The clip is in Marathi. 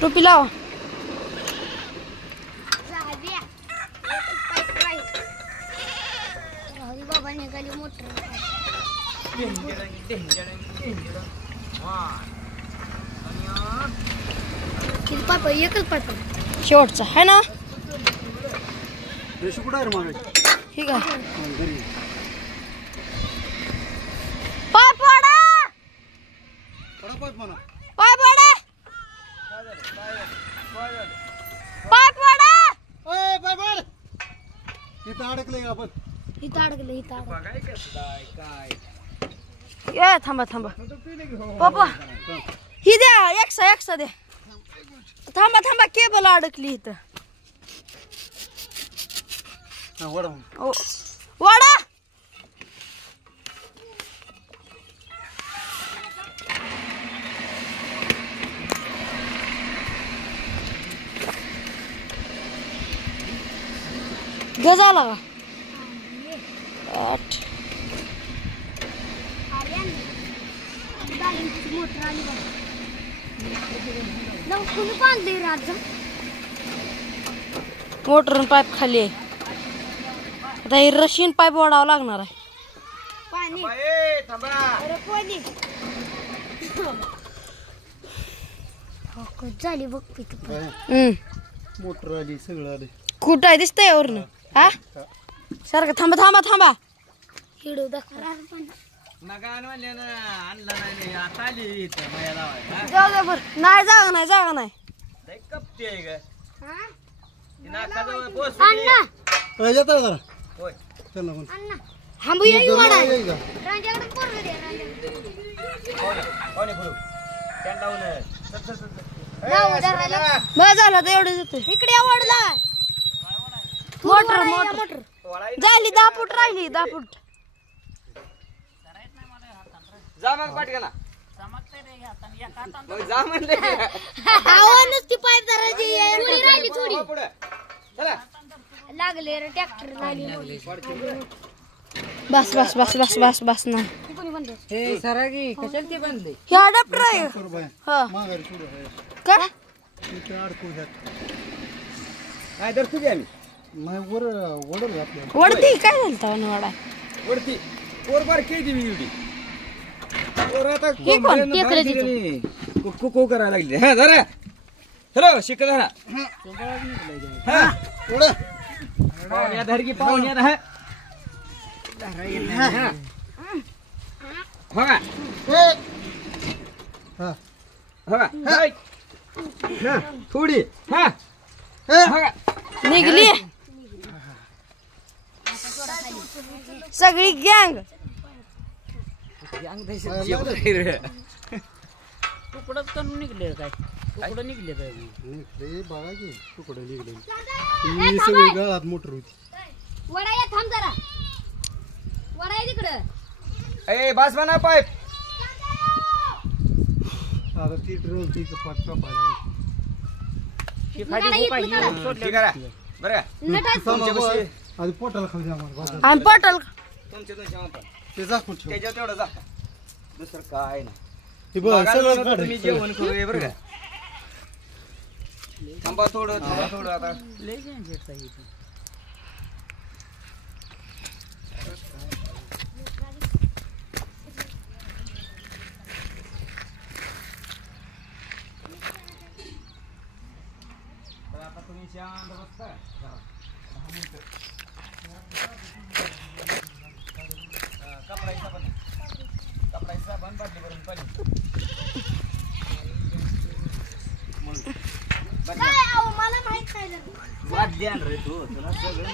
टोपी लावा. बाबा निघाली मोटर. किती पाईप एकच पाईप शेवटचा आहे ना. कुठं आहे मग ठीक आहे. पाईप वाडा पाईप म्हणा पाईप वाडा पाईप वाडा. पाईप वाढ इथं अडकले का आपण इथं अडकलं इथं ये थांबा थांबा पप्पा ही द्या एकसा द्या. थांबा थांबा केबल अडकली इथं. वडा वाडा. गजाला का 8 मोटर आली कुणी बांधले राजा. मोटर पाईप खाली आहे. आता हे रशीन पाईप ओढावं लागणार आहे. पाणी झाली बघ पिक. मोटर आली सगळं आले. कुठं आहे दिसतंय वरनं. हा सारखं थांबा थांबा थांबा. हिडो दाखव. जाऊ द्या बरं. नाही जागा नाही जागा नाही. अण्णा येत जरा चल ना अण्णा थांबू या की वाडा. ये का रांजाकडे पोरगं दे बरं झालं तर एवढं येते. इकडे आवडला मोटर मोटर झाली 10 फूट राहिली 10 फूट. जा मग पाटकना मग जा म्हणले नुसती पाईप धरायची थोडी राहिली थोडी पुढे चला लागले रे ट्रॅक्टर लागली. बस बस बस बस बस बस नाही. कोणी बंद हे अडॅप्टर आहे. हा माघारी सुरू आहे का इथे अडकू ह्यात काय तर तुझी आम्ही नाही वडल आपल्याला वडती काय झालं तवा वाडा. वरती पोर बार केली मी एवढी पोर आता हे कोण? को करायला लागली. हा जरा हॅलो शिक जरा हा वडा पाहुण्या धरकी पाहुण्या हा हो का हा हो का थोडी हा हो का निघली सगळी गँग. तुकडच करून निघले काय तुकडं निघले निघले बघा की तुकडे निघले ही सगळी गाळात मोटर होती. वडा या थांब जरा वडा या तिकडं. ए बस म्हणा पाईप आता ती रोल ती पाठ कापायला ठीक आहे बरं का आधी पोटाला खाली आम्हाला आम्ही पटल तुमचे तुमचे म्हणता ते दाखवून ठेव त्याच्यावर तेवढं जा दुसरं काय ना ते बघ सगळं तुम्ही काढायचं. जेवण करूया बरं का थांबा थोडं आता आता तुम्ही शांत बसता कपडा बंद बाटली भरून पाणी मला माहित नाही वाद द्या रे तू तुला सगळं